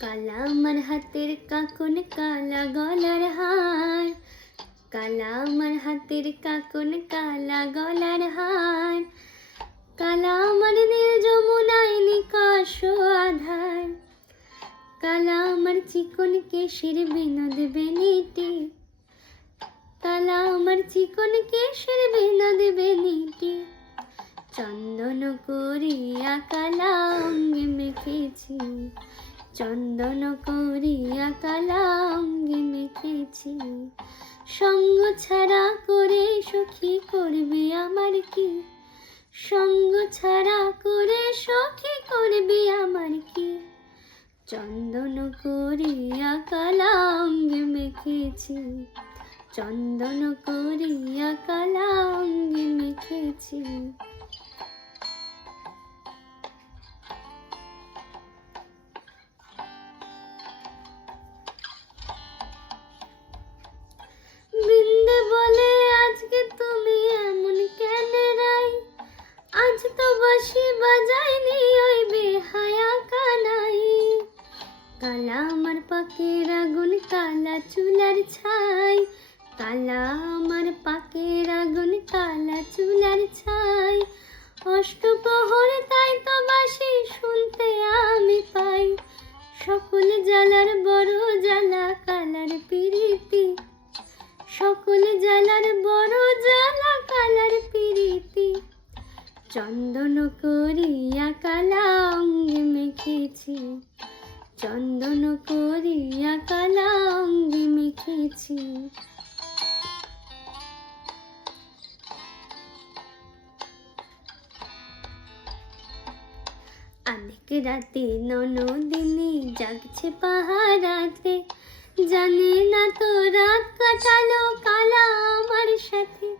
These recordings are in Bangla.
কালা আমার হাতের কাকন কালা গলার হার। কালা আমার হাতের কাকন কালা গলার হার। কালা আমার নীল যমুনায় নিকাশ আধার। কালা আমার চিকন কেশের বিনোদ বেনিটি। কালা আমার চিকন কেশের বিনোদ বেনিটি। চন্দন করিয়া কালা অঙ্গে মেখেছি। চন্দন করিয়া কালা অঙ্গে মেখেছি। সঙ্গ ছাড়া করে সখী করবে আমার কি? সঙ্গ ছাড়া করে সখী করবে আমার কি? চন্দন করিয়া কালা অঙ্গে মেখেছি। চন্দন করিয়া কালা অঙ্গে মেখেছি। বাসি বাজাইনি ওই বেহায়া কানাই। কালা আমার পাকের আগুন কালা চুলার ছাই। কালা আমার পাকের আগুন কালা চুলার ছাই। অষ্টপ্রহর তাই তো বাসি শুনতে আমি পাই। সকল জ্বালার বড় জ্বালা, কালার পিরিতি। সকল জ্বালার বড় জ্বালা, কালার পিরিতি। চন্দন করিয়া কালা মেখেছি। চন্দন করিয়া কালা মেখেছি। অনেক রাতে ননদিনী জাগছে পাহারাতে। জানে না তো রাত কাটালো কালা আমার সাথে।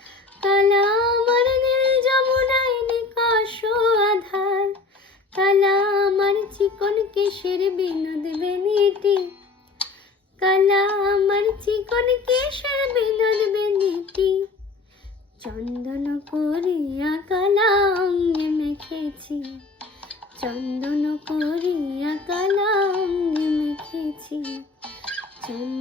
কালা আমার নীল যমুনায় নিকাশ আধার। কালা আমার চিকন কেশের বিনোদ কালা আমার চিকন কেশের বিনোদ বেনিটি। চন্দন করিয়া কালা মেখেছি। চন্দন করিয়া কালা মেখেছি। চন্দন